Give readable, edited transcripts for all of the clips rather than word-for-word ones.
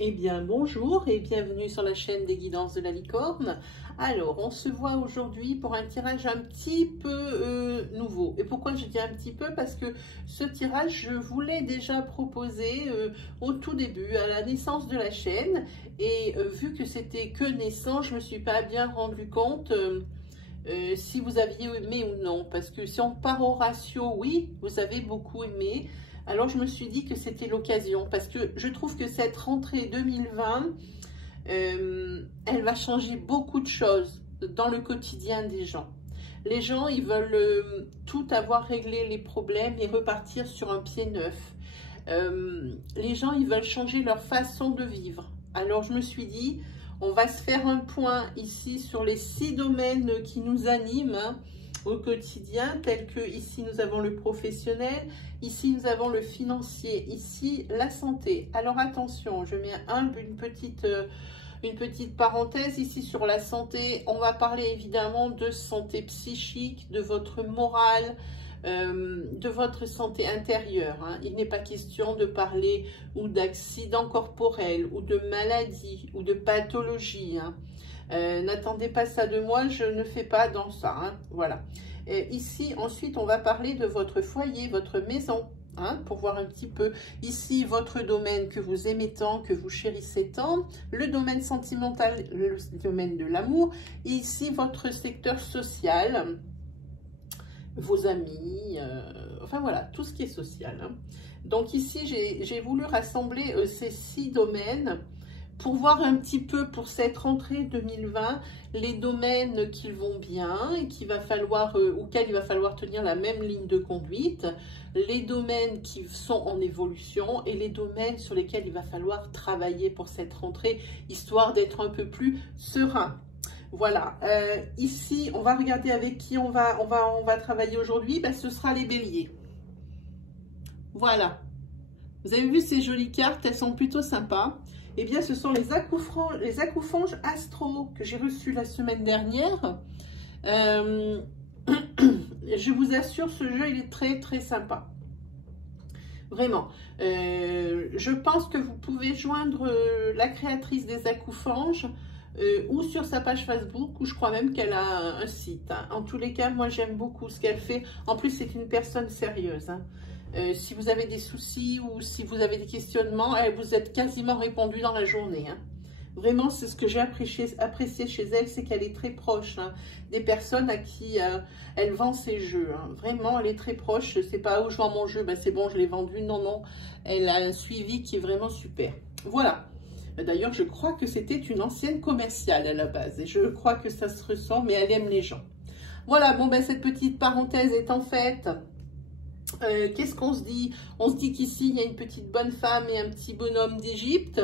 Eh bien, bonjour et bienvenue sur la chaîne des guidances de la licorne. Alors, on se voit aujourd'hui pour un tirage un petit peu nouveau. Et pourquoi je dis un petit peu? Parce que ce tirage, je vous l'ai déjà proposé au tout début, à la naissance de la chaîne. Et vu que c'était que naissant, je ne me suis pas bien rendu compte si vous aviez aimé ou non. Parce que si on part au ratio, oui, vous avez beaucoup aimé. Alors, je me suis dit que c'était l'occasion parce que je trouve que cette rentrée 2020, elle va changer beaucoup de choses dans le quotidien des gens. Les gens, ils veulent tout avoir réglé les problèmes et repartir sur un pied neuf. Les gens, ils veulent changer leur façon de vivre. Alors, je me suis dit, on va se faire un point ici sur les 6 domaines qui nous animent, hein, au quotidien, tels que ici nous avons le professionnel, ici nous avons le financier, ici la santé. Alors attention, je mets une petite parenthèse ici sur la santé. On va parler évidemment de santé psychique, de votre morale, de votre santé intérieure, hein. Il n'est pas question de parler ou d'accidents corporels ou de maladies ou de pathologies, hein. N'attendez pas ça de moi, je ne fais pas dans ça, hein, voilà. Ici, ensuite, on va parler de votre foyer, votre maison, hein, pour voir un petit peu. Ici, votre domaine que vous aimez tant, que vous chérissez tant, le domaine sentimental, le domaine de l'amour, et ici, votre secteur social, vos amis, enfin voilà, tout ce qui est social, hein. Donc ici, j'ai voulu rassembler ces 6 domaines pour voir un petit peu pour cette rentrée 2020, les domaines qui vont bien et qu'il va falloir, auxquels il va falloir tenir la même ligne de conduite, les domaines qui sont en évolution et les domaines sur lesquels il va falloir travailler pour cette rentrée, histoire d'être un peu plus serein. Voilà, ici, on va regarder avec qui on va travailler aujourd'hui. Ben, ce sera les béliers. Voilà, vous avez vu ces jolies cartes, elles sont plutôt sympas. Eh bien, ce sont les acouphonges astro que j'ai reçus la semaine dernière. Je vous assure, ce jeu, il est très, très sympa. Vraiment. Je pense que vous pouvez joindre la créatrice des acouphonges ou sur sa page Facebook, où je crois même qu'elle a un site, hein. En tous les cas, moi, j'aime beaucoup ce qu'elle fait. En plus, c'est une personne sérieuse, hein. Si vous avez des soucis ou si vous avez des questionnements, elle vous êtes quasiment répondu dans la journée, hein. Vraiment, c'est ce que j'ai apprécié chez elle, c'est qu'elle est très proche, hein, des personnes à qui elle vend ses jeux, hein. Vraiment, elle est très proche. C'est pas où je vends mon jeu, ben c'est bon, je l'ai vendu. Non, non, elle a un suivi qui est vraiment super. Voilà. D'ailleurs, je crois que c'était une ancienne commerciale à la base et je crois que ça se ressent, mais elle aime les gens. Voilà, bon, ben cette petite parenthèse étant faite. Qu'est-ce qu'on se dit? On se dit qu'ici, il y a une petite bonne femme et un petit bonhomme d'Égypte.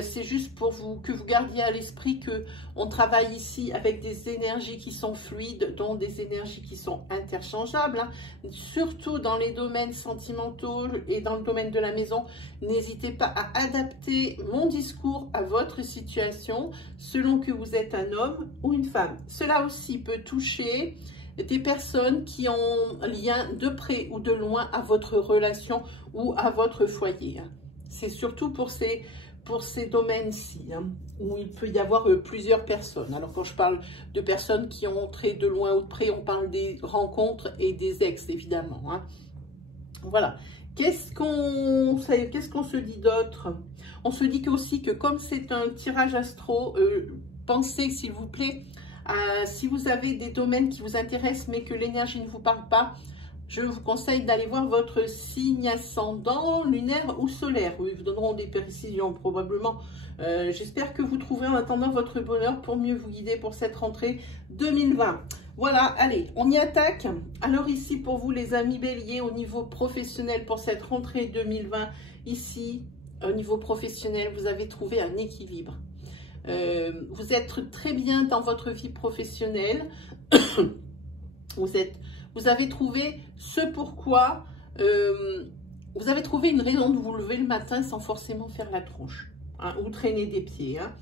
C'est juste pour que vous gardiez à l'esprit qu'on travaille ici avec des énergies qui sont fluides, dont des énergies qui sont interchangeables, hein. Surtout dans les domaines sentimentaux et dans le domaine de la maison. N'hésitez pas à adapter mon discours à votre situation selon que vous êtes un homme ou une femme. Cela aussi peut toucher des personnes qui ont lien de près ou de loin à votre relation ou à votre foyer, hein. C'est surtout pour ces domaines-ci, hein, où il peut y avoir plusieurs personnes. Alors quand je parle de personnes qui ont trait de loin ou de près, on parle des rencontres et des ex, évidemment, hein. Voilà. Qu'est-ce qu'on se dit d'autre? On se dit aussi que comme c'est un tirage astro, pensez s'il vous plaît, si vous avez des domaines qui vous intéressent mais que l'énergie ne vous parle pas, je vous conseille d'aller voir votre signe ascendant, lunaire ou solaire. Oui, ils vous donneront des précisions probablement. J'espère que vous trouverez en attendant votre bonheur pour mieux vous guider pour cette rentrée 2020. Voilà, allez, on y attaque. Alors ici, pour vous les amis béliers, au niveau professionnel pour cette rentrée 2020, ici, au niveau professionnel, vous avez trouvé un équilibre. Vous êtes très bien dans votre vie professionnelle. Vous avez trouvé ce pourquoi, vous avez trouvé une raison de vous lever le matin sans forcément faire la tronche, hein, ou traîner des pieds, hein.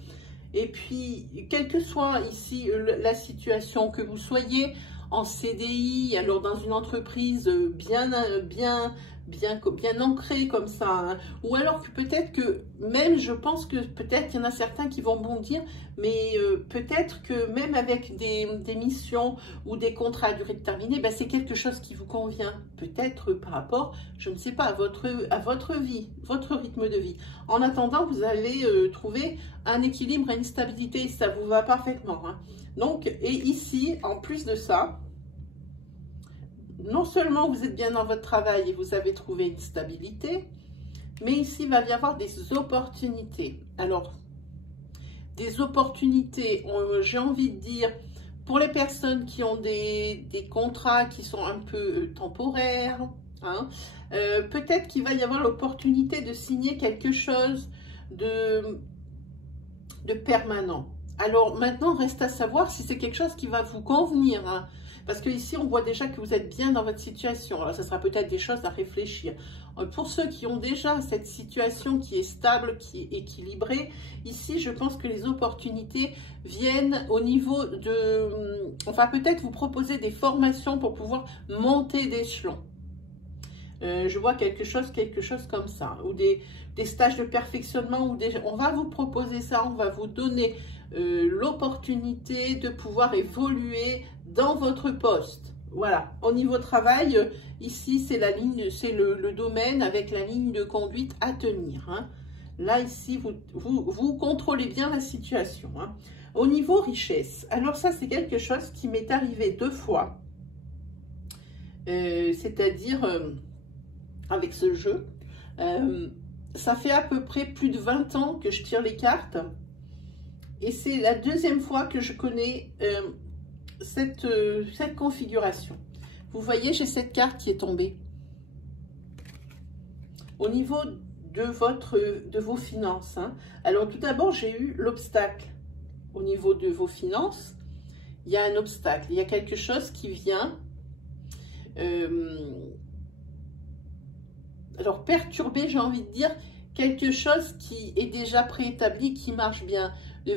Et puis, quelle que soit ici la situation, que vous soyez en CDI, alors dans une entreprise bien bien ancré comme ça, hein. Ou alors que peut-être que même, je pense que peut-être il y en a certains qui vont bondir, mais peut-être que même avec des missions ou des contrats à durée déterminée, ben, c'est quelque chose qui vous convient, peut-être par rapport, je ne sais pas, à votre vie, votre rythme de vie. En attendant, vous allez trouver un équilibre et une stabilité, ça vous va parfaitement, hein. Donc, et ici, en plus de ça, non seulement vous êtes bien dans votre travail et vous avez trouvé une stabilité, mais ici, il va y avoir des opportunités. Alors, des opportunités, j'ai envie de dire, pour les personnes qui ont des contrats qui sont un peu temporaires, hein, peut-être qu'il va y avoir l'opportunité de signer quelque chose de permanent. Alors maintenant, reste à savoir si c'est quelque chose qui va vous convenir, hein. Parce que ici, on voit déjà que vous êtes bien dans votre situation. Alors, ça sera peut-être des choses à réfléchir. Pour ceux qui ont déjà cette situation qui est stable, qui est équilibrée, ici, je pense que les opportunités viennent au niveau de... On va peut-être vous proposer des formations pour pouvoir monter d'échelon. Je vois quelque chose comme ça. Ou des stages de perfectionnement. On va vous proposer ça, on va vous donner l'opportunité de pouvoir évoluer dans votre poste. Voilà, au niveau travail, ici c'est la ligne, c'est le domaine avec la ligne de conduite à tenir, hein. Là, ici, vous contrôlez bien la situation, hein. Au niveau richesse, alors ça c'est quelque chose qui m'est arrivé 2 fois, c'est-à-dire avec ce jeu, ça fait à peu près plus de 20 ans que je tire les cartes. Et c'est la 2e fois que je connais cette configuration. Vous voyez, j'ai cette carte qui est tombée. Au niveau de vos finances, hein. Alors tout d'abord, j'ai eu l'obstacle. Au niveau de vos finances, il y a un obstacle. Il y a quelque chose qui vient alors perturber, j'ai envie de dire, quelque chose qui est déjà préétabli, qui marche bien. Il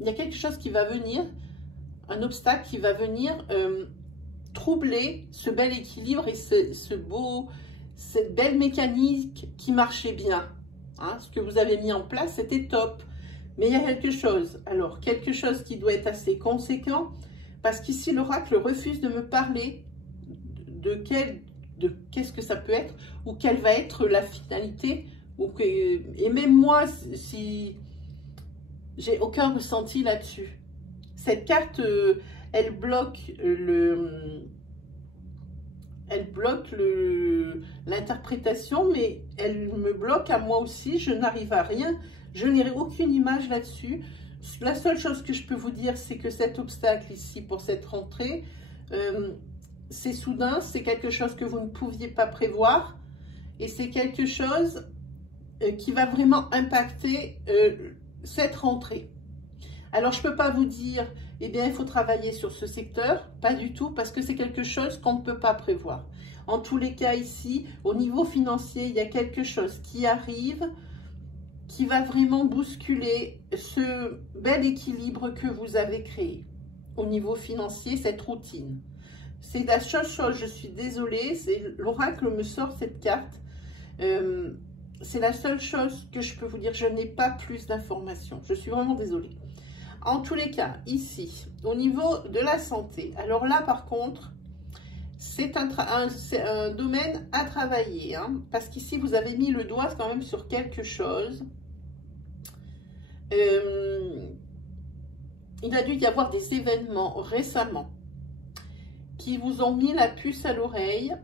y a quelque chose qui va venir, un obstacle qui va venir troubler ce bel équilibre et cette belle mécanique qui marchait bien, hein. Ce que vous avez mis en place, c'était top. Mais il y a quelque chose, alors quelque chose qui doit être assez conséquent, parce qu'ici l'oracle refuse de me parler de qu'est-ce que ça peut être, ou quelle va être la finalité, et même moi, si j'ai aucun ressenti là-dessus. Cette carte, elle bloque l'interprétation, mais elle me bloque à moi aussi, je n'arrive à rien, je n'ai aucune image là-dessus. La seule chose que je peux vous dire, c'est que cet obstacle ici, pour cette rentrée, c'est soudain, c'est quelque chose que vous ne pouviez pas prévoir, et c'est quelque chose qui va vraiment impacter cette rentrée. Alors, je ne peux pas vous dire, eh bien, il faut travailler sur ce secteur, pas du tout, parce que c'est quelque chose qu'on ne peut pas prévoir. En tous les cas, ici, au niveau financier, il y a quelque chose qui arrive, qui va vraiment bousculer ce bel équilibre que vous avez créé. Au niveau financier, cette routine. C'est la seule chose, je suis désolée, l'oracle me sort cette carte. C'est la seule chose que je peux vous dire, je n'ai pas plus d'informations. Je suis vraiment désolée. En tous les cas, ici, au niveau de la santé, alors là, par contre, c'est un domaine à travailler, hein, parce qu'ici, vous avez mis le doigt quand même sur quelque chose. Il a dû y avoir des événements récemment qui vous ont mis la puce à l'oreille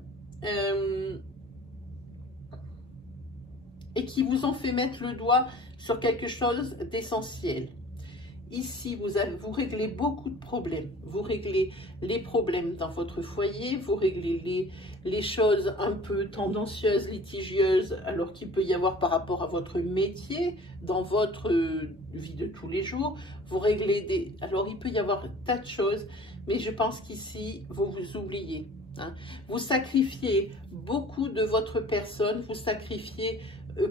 et qui vous ont fait mettre le doigt sur quelque chose d'essentiel. Ici, vous réglez beaucoup de problèmes. Vous réglez les problèmes dans votre foyer, vous réglez les choses un peu tendancieuses, litigieuses, alors qu'il peut y avoir par rapport à votre métier, dans votre vie de tous les jours. Vous réglez alors, il peut y avoir un tas de choses, mais je pense qu'ici, vous vous oubliez, hein. Vous sacrifiez beaucoup de votre personne, vous sacrifiez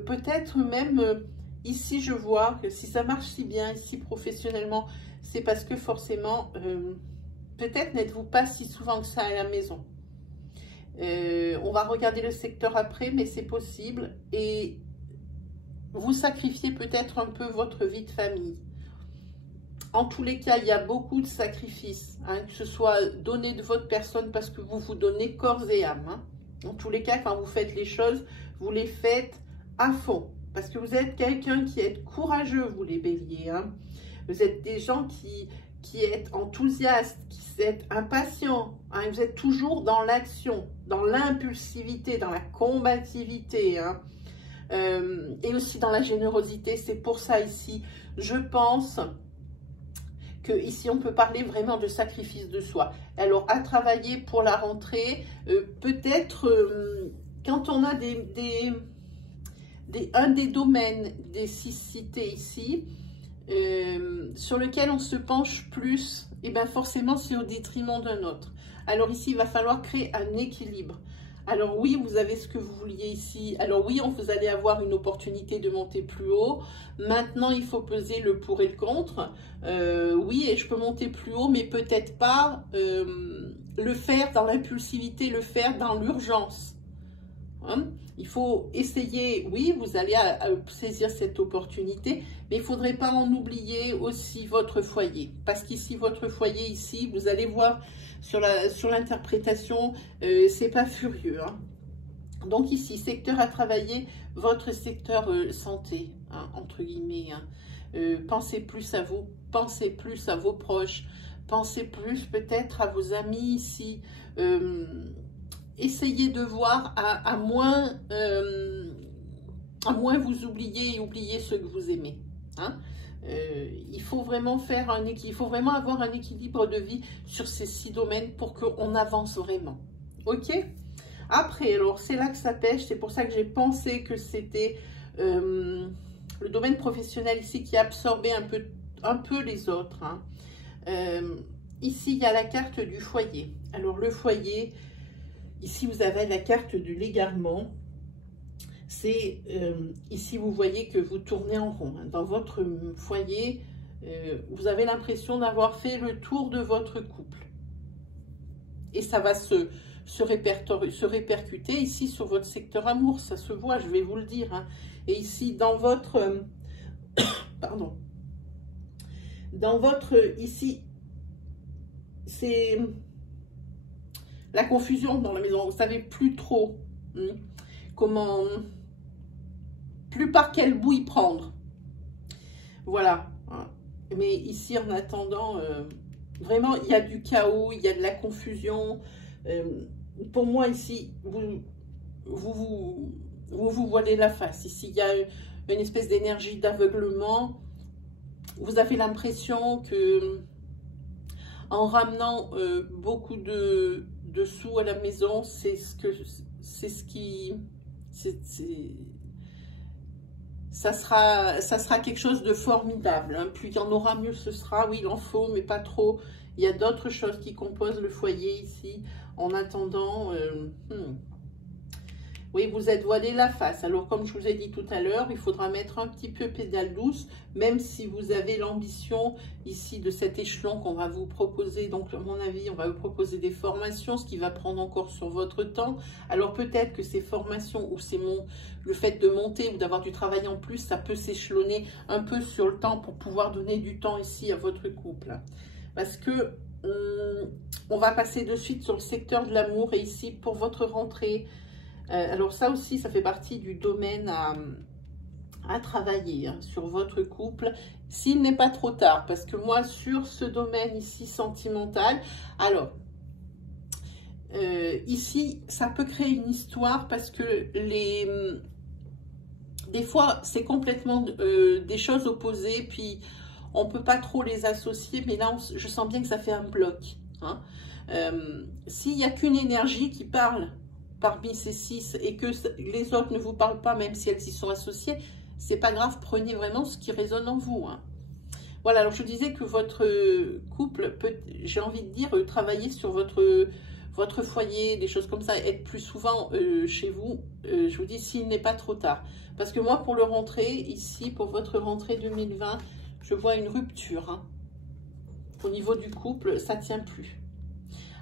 peut-être même... Ici, je vois que si ça marche si bien, ici professionnellement, c'est parce que forcément, peut-être n'êtes-vous pas si souvent que ça à la maison. On va regarder le secteur après, mais c'est possible. Et vous sacrifiez peut-être un peu votre vie de famille. En tous les cas, il y a beaucoup de sacrifices, hein, que ce soit donné de votre personne parce que vous vous donnez corps et âme. Hein. En tous les cas, quand vous faites les choses, vous les faites à fond. Parce que vous êtes quelqu'un qui est courageux, vous les béliers. Hein. Vous êtes des gens qui êtes enthousiastes, qui êtes impatients. Hein. Vous êtes toujours dans l'action, dans l'impulsivité, dans la combativité. Hein. Et aussi dans la générosité. C'est pour ça ici, je pense que ici on peut parler vraiment de sacrifice de soi. Alors à travailler pour la rentrée, peut-être quand on a un des domaines des 6 cités ici, sur lequel on se penche plus, et bien forcément c'est au détriment d'un autre. Alors ici il va falloir créer un équilibre. Alors oui, vous avez ce que vous vouliez ici. Alors oui, vous allez avoir une opportunité de monter plus haut. Maintenant, il faut peser le pour et le contre. Oui, et je peux monter plus haut, mais peut-être pas le faire dans l'impulsivité, le faire dans l'urgence. Hein? Il faut essayer, oui, vous allez saisir cette opportunité, mais il ne faudrait pas en oublier aussi votre foyer. Parce qu'ici, votre foyer, ici, vous allez voir sur l'interprétation, c'est pas furieux. Hein? Donc ici, secteur à travailler, votre secteur santé, hein, entre guillemets. Hein? Pensez plus à vous, pensez plus à vos proches, pensez plus peut-être à vos amis ici. Essayez de voir à moins vous oublier et oublier ceux que vous aimez. Hein? Il faut vraiment faire il faut vraiment avoir un équilibre de vie sur ces 6 domaines pour qu'on avance vraiment. Ok? Après, alors c'est là que ça pêche. C'est pour ça que j'ai pensé que c'était le domaine professionnel ici qui absorbait un peu les autres. Hein. Ici, il y a la carte du foyer. Alors le foyer, ici vous avez la carte de l'égarement. C'est ici vous voyez que vous tournez en rond. Hein. Dans votre foyer, vous avez l'impression d'avoir fait le tour de votre couple. Et ça va se répercuter ici sur votre secteur amour. Ça se voit, je vais vous le dire. Hein. Et ici, dans votre... pardon. Dans votre... Ici, c'est la confusion dans la maison. Vous ne savez plus trop comment... Plus par quel bout y prendre. Voilà. Mais ici, en attendant, vraiment, il y a du chaos, il y a de la confusion. Pour moi, ici, vous voilez la face. Ici, il y a une espèce d'énergie d'aveuglement. Vous avez l'impression que, en ramenant beaucoup de sous à la maison, ça sera quelque chose de formidable. Hein. Plus il y en aura, mieux ce sera. Oui, il en faut, mais pas trop. Il y a d'autres choses qui composent le foyer ici. En attendant, oui, vous êtes voilé la face. Alors, comme je vous ai dit tout à l'heure, il faudra mettre un petit peu pédale douce, même si vous avez l'ambition ici de cet échelon qu'on va vous proposer. Donc, à mon avis, on va vous proposer des formations, ce qui va prendre encore sur votre temps. Alors, peut-être que ces formations ou le fait de monter ou d'avoir du travail en plus, ça peut s'échelonner un peu sur le temps pour pouvoir donner du temps ici à votre couple. Parce que on va passer de suite sur le secteur de l'amour et ici pour votre rentrée. Alors ça aussi, ça fait partie du domaine à travailler hein, sur votre couple, s'il n'est pas trop tard. Parce que moi, sur ce domaine ici sentimental, alors, ici, ça peut créer une histoire parce que des fois, c'est complètement des choses opposées, puis on ne peut pas trop les associer, mais là, je sens bien que ça fait un bloc. Hein. S'il n'y a qu'une énergie qui parle parmi ces 6 et que les autres ne vous parlent pas, même si elles y sont associées, c'est pas grave, prenez vraiment ce qui résonne en vous. Hein. Voilà, alors je disais que votre couple peut, j'ai envie de dire, travailler sur votre foyer, des choses comme ça, être plus souvent chez vous, je vous dis s'il n'est pas trop tard. Parce que moi, pour le rentrée, ici, pour votre rentrée 2020, je vois une rupture. Hein. Au niveau du couple, ça ne tient plus.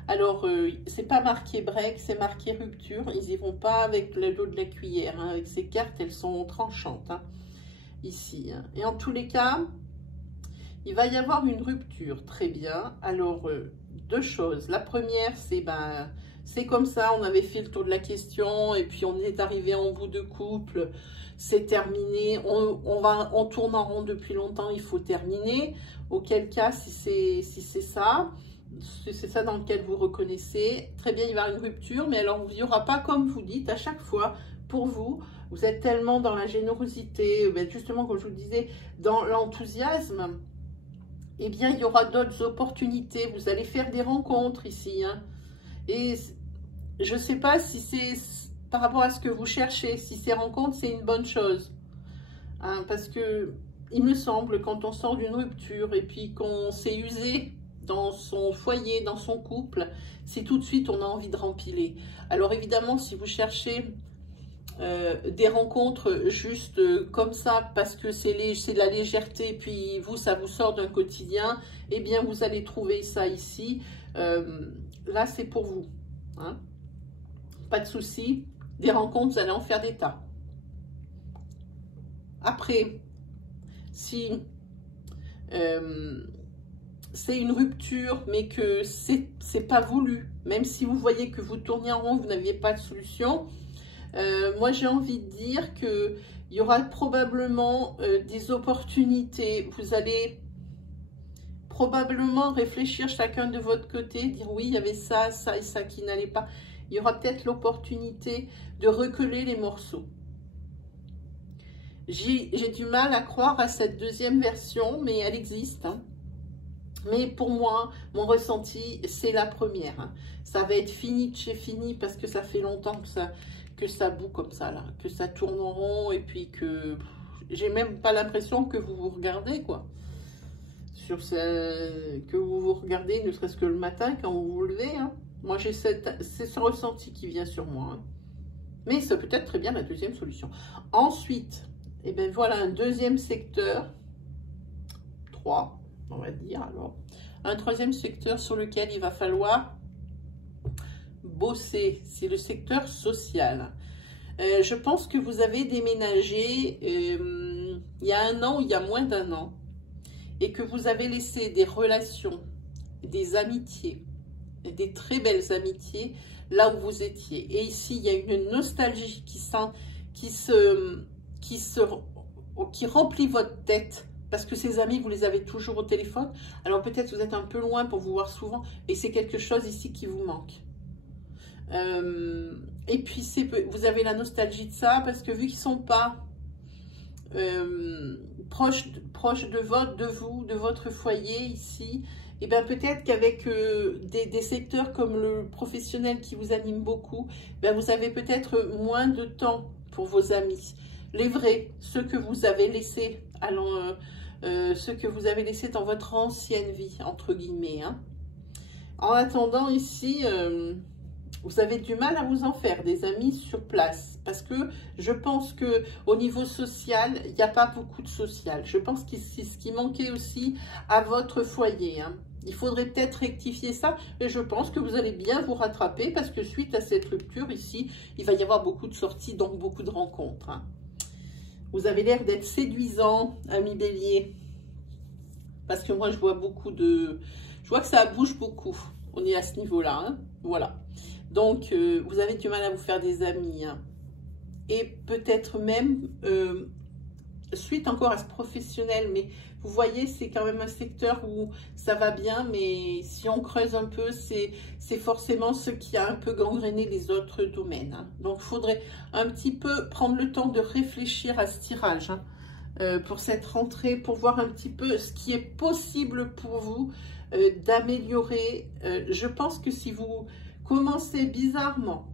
Alors, c'est pas marqué break, c'est marqué rupture. Ils y vont pas avec le dos de la cuillère. Hein. Avec ces cartes, elles sont tranchantes. Hein, ici. Hein. Et en tous les cas, il va y avoir une rupture. Très bien. Alors, deux choses. La première, c'est comme ça. On avait fait le tour de la question. Et puis, on est arrivé en bout de couple. C'est terminé. On tourne en rond depuis longtemps. Il faut terminer. Auquel cas, si c'est ça... c'est ça dans lequel vous reconnaissez, très bien, il va y avoir une rupture, mais alors il n'y aura pas, comme vous dites, à chaque fois, pour vous, vous êtes tellement dans la générosité, justement, comme je vous le disais, dans l'enthousiasme, eh bien, il y aura d'autres opportunités, vous allez faire des rencontres ici, hein, et je ne sais pas si c'est par rapport à ce que vous cherchez, si ces rencontres, c'est une bonne chose, hein, parce que, il me semble, quand on sort d'une rupture, et puis qu'on s'est usé, dans son foyer, dans son couple, c'est tout de suite on a envie de rempiler. Alors évidemment, si vous cherchez des rencontres juste comme ça, parce que c'est de la légèreté, puis vous, ça vous sort d'un quotidien, eh bien vous allez trouver ça ici. Là, c'est pour vous. Hein. Pas de souci. Des rencontres, vous allez en faire des tas. Après, si... c'est une rupture, mais que c'est pas voulu. Même si vous voyez que vous tournez en rond, vous n'aviez pas de solution. Moi, j'ai envie de dire qu'il y aura probablement des opportunités. Vous allez probablement réfléchir chacun de votre côté, dire oui, il y avait ça, ça et ça qui n'allait pas. Il y aura peut-être l'opportunité de recoller les morceaux. J'ai du mal à croire à cette deuxième version, mais elle existe, hein. Mais pour moi, mon ressenti, c'est la première. Hein. Ça va être fini de chez fini parce que ça fait longtemps que ça bout comme ça, là. Que ça tourne en rond et puis que j'ai même pas l'impression que vous vous regardez, quoi. Que vous vous regardez, ne serait-ce que le matin quand vous vous levez. Hein. Moi, c'est ce ressenti qui vient sur moi. Hein. Mais ça peut être très bien la deuxième solution. Ensuite, eh ben voilà un deuxième secteur. 3. On va dire alors un troisième secteur sur lequel il va falloir bosser, c'est le secteur social. Je pense que vous avez déménagé il y a un an ou il y a moins d'un an et que vous avez laissé des relations, des amitiés, des très belles amitiés là où vous étiez. Et ici, il y a une nostalgie qui remplit votre tête. Parce que ces amis, vous les avez toujours au téléphone. Alors peut-être vous êtes un peu loin pour vous voir souvent. Et c'est quelque chose ici qui vous manque. Et puis vous avez la nostalgie de ça. Parce que vu qu'ils ne sont pas proches de vous, de votre foyer ici. Et bien peut-être qu'avec des secteurs comme le professionnel qui vous anime beaucoup. Ben, vous avez peut-être moins de temps pour vos amis. Les vrais, ceux que vous avez laissés ceux que vous avez laissés dans votre ancienne vie, entre guillemets. Hein. En attendant, ici, vous avez du mal à vous en faire des amis sur place. Parce que je pense qu'au niveau social, il n'y a pas beaucoup de social. Je pense que c'est ce qui manquait aussi à votre foyer. Hein. Il faudrait peut-être rectifier ça. Et je pense que vous allez bien vous rattraper parce que suite à cette rupture ici, il va y avoir beaucoup de sorties, donc beaucoup de rencontres. Hein. Vous avez l'air d'être séduisant, ami Bélier. Parce que moi, je vois beaucoup de... Je vois que ça bouge beaucoup. On est à ce niveau-là. Hein. Voilà. Donc, vous avez du mal à vous faire des amis. Hein. Et peut-être même, suite encore à ce professionnel, mais vous voyez, c'est quand même un secteur où ça va bien, mais si on creuse un peu, c'est forcément ce qui a un peu gangréné les autres domaines. Hein. Donc, il faudrait un petit peu prendre le temps de réfléchir à ce tirage hein, pour cette rentrée, pour voir un petit peu ce qui est possible pour vous d'améliorer. Je pense que si vous commencez bizarrement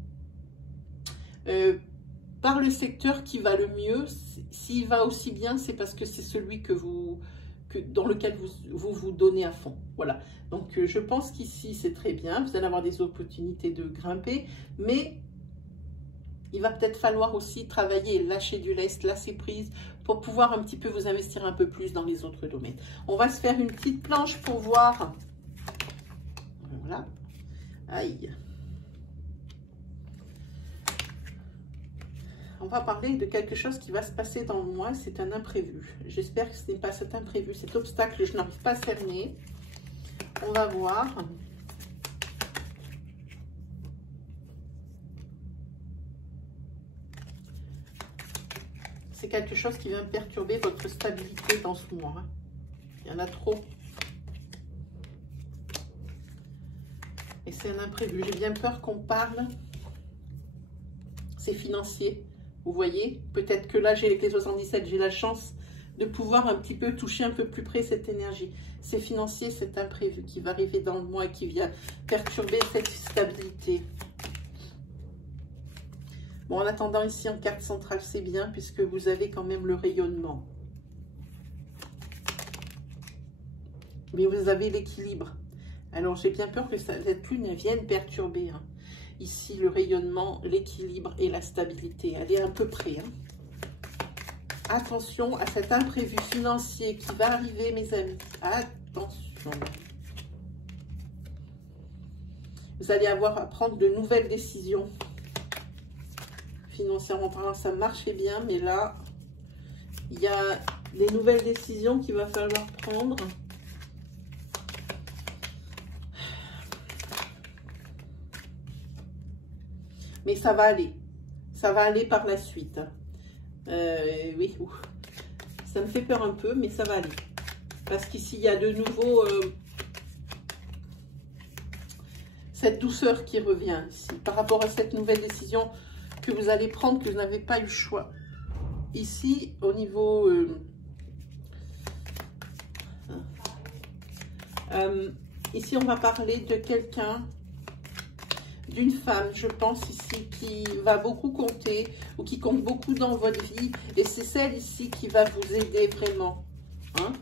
par le secteur qui va le mieux, s'il va aussi bien, c'est parce que c'est celui dans lequel vous donnez à fond. Voilà. Donc, je pense qu'ici, c'est très bien. Vous allez avoir des opportunités de grimper. Mais il va peut-être falloir aussi travailler, lâcher du lest, lâcher prise pour pouvoir un petit peu vous investir un peu plus dans les autres domaines. On va se faire une petite planche pour voir. Voilà. Aïe. On va parler de quelque chose qui va se passer dans le mois. C'est un imprévu. J'espère que ce n'est pas cet imprévu, cet obstacle, je n'arrive pas à cerner. On va voir. C'est quelque chose qui va perturber votre stabilité dans ce mois. Il y en a trop. Et c'est un imprévu. J'ai bien peur qu'on parle. C'est financier. Vous voyez, peut-être que là, avec les 77, j'ai la chance de pouvoir un petit peu toucher un peu plus près cette énergie. C'est financier, c'est imprévu qui va arriver dans le mois et qui vient perturber cette stabilité. Bon, en attendant, ici, en carte centrale, c'est bien puisque vous avez quand même le rayonnement. Mais vous avez l'équilibre. Alors, j'ai bien peur que cette lune vienne perturber. Hein. Ici, le rayonnement, l'équilibre et la stabilité. Elle est à peu près. Hein. Attention à cet imprévu financier qui va arriver, mes amis. Attention. Vous allez avoir à prendre de nouvelles décisions. Financièrement parlant, ça marchait bien. Mais là, il y a des nouvelles décisions qu'il va falloir prendre. Mais ça va aller. Ça va aller par la suite. Oui, ça me fait peur un peu, mais ça va aller. Parce qu'ici, il y a de nouveau cette douceur qui revient ici. Par rapport à cette nouvelle décision que vous allez prendre, que vous n'avez pas eu le choix. Ici, au niveau... ici, on va parler de quelqu'un... d'une femme, je pense ici, qui va beaucoup compter ou qui compte beaucoup dans votre vie. Et c'est celle ici qui va vous aider vraiment. Hein?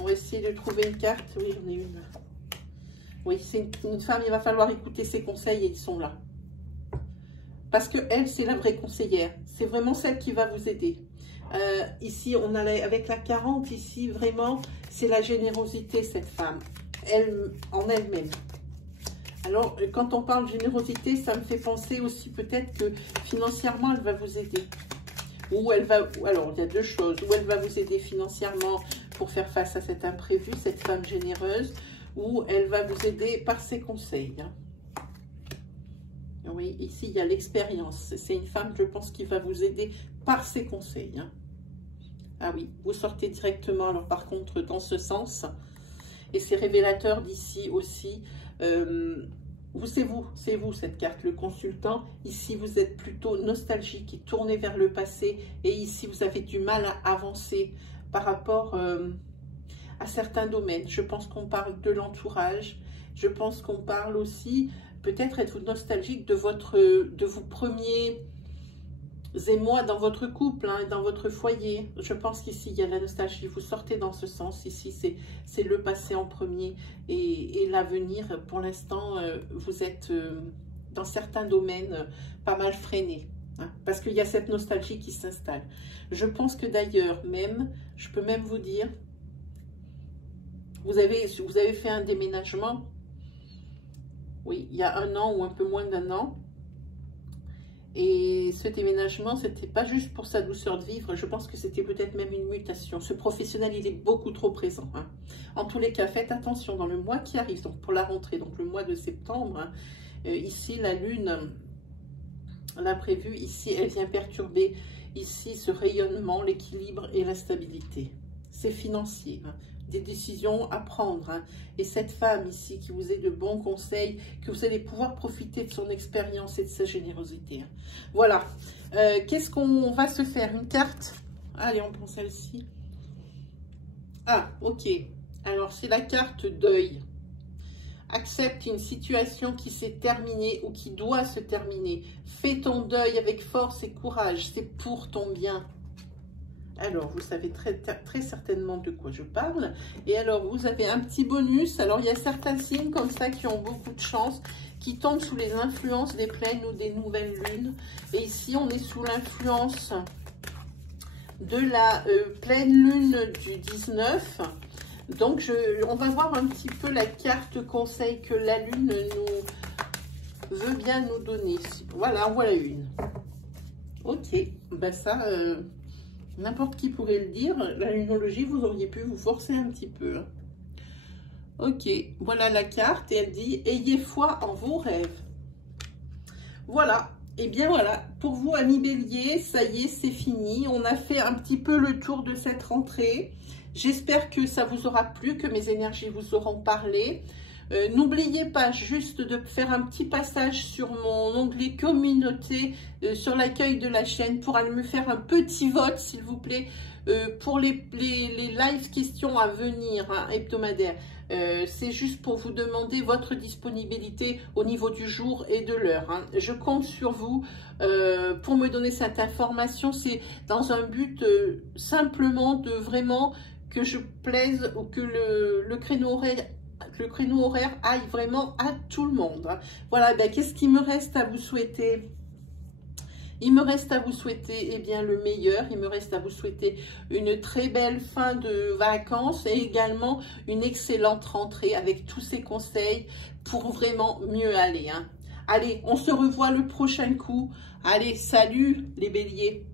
On va essayer de trouver une carte. Oui, j'en ai une. Oui, c'est une femme, il va falloir écouter ses conseils et ils sont là. Parce que elle, c'est la vraie conseillère. C'est vraiment celle qui va vous aider. Ici, on a avec la 40, ici, vraiment, c'est la générosité, cette femme. Elle, en elle-même. Alors, quand on parle de générosité, ça me fait penser aussi peut-être que financièrement, elle va vous aider. Ou elle va... Alors, il y a deux choses. Ou elle va vous aider financièrement pour faire face à cet imprévu, cette femme généreuse. Ou elle va vous aider par ses conseils. Oui, ici, il y a l'expérience. C'est une femme, je pense, qui va vous aider par ses conseils. Ah oui, vous sortez directement, alors par contre, dans ce sens. Et c'est révélateur d'ici aussi... c'est vous cette carte, le consultant. Ici, vous êtes plutôt nostalgique et tourné vers le passé. Et ici, vous avez du mal à avancer par rapport à certains domaines. Je pense qu'on parle de l'entourage. Je pense qu'on parle aussi, peut-être êtes-vous nostalgique de vos premiers émois dans votre couple, hein, dans votre foyer. Je pense qu'ici, il y a la nostalgie. Vous sortez dans ce sens. Ici, c'est le passé en premier et l'avenir. Pour l'instant, vous êtes dans certains domaines pas mal freiné. Hein, parce qu'il y a cette nostalgie qui s'installe. Je pense que d'ailleurs, même, je peux même vous dire, vous avez fait un déménagement, oui, il y a 1 an ou un peu moins d'1 an. Et ce déménagement, c'était pas juste pour sa douceur de vivre, je pense que c'était peut-être même une mutation. Ce professionnel, il est beaucoup trop présent. Hein. En tous les cas, faites attention dans le mois qui arrive, donc pour la rentrée, donc le mois de septembre. Hein, ici, la lune, l'imprévu, ici, elle vient perturber ici ce rayonnement, l'équilibre et la stabilité. C'est financier. Hein. Des décisions à prendre. Hein. Et cette femme ici qui vous est de bons conseils, que vous allez pouvoir profiter de son expérience et de sa générosité. Hein. Voilà. Qu'est-ce qu'on va se faire? Une carte? Allez, on prend celle-ci. Ah, ok. Alors, c'est la carte deuil. Accepte une situation qui s'est terminée ou qui doit se terminer. Fais ton deuil avec force et courage. C'est pour ton bien. Alors, vous savez très certainement de quoi je parle. Et alors, vous avez un petit bonus. Alors, il y a certains signes comme ça qui ont beaucoup de chance, qui tombent sous les influences des pleines ou des nouvelles lunes. Et ici, on est sous l'influence de la pleine lune du 19. Donc, on va voir un petit peu la carte conseil que la lune veut bien nous donner. Voilà, en voilà une. Ok, ben ça, n'importe qui pourrait le dire. La lunologie, vous auriez pu vous forcer un petit peu. Ok, voilà la carte et elle dit « Ayez foi en vos rêves ». Voilà, et bien voilà, pour vous amis bélier, ça y est, c'est fini. On a fait un petit peu le tour de cette rentrée. J'espère que ça vous aura plu, que mes énergies vous auront parlé. N'oubliez pas juste de faire un petit passage sur mon onglet communauté, sur l'accueil de la chaîne, pour aller me faire un petit vote, s'il vous plaît, pour les live questions à venir, hein, hebdomadaires. C'est juste pour vous demander votre disponibilité au niveau du jour et de l'heure. Hein. Je compte sur vous pour me donner cette information. C'est dans un but simplement de vraiment que je plaise ou que le créneau horaire aille vraiment à tout le monde. Hein. Voilà, ben, qu'est-ce qu'il me reste à vous souhaiter ? Il me reste à vous souhaiter eh bien, le meilleur. Il me reste à vous souhaiter une très belle fin de vacances et également une excellente rentrée avec tous ces conseils pour vraiment mieux aller. Hein. Allez, on se revoit le prochain coup. Allez, salut les béliers.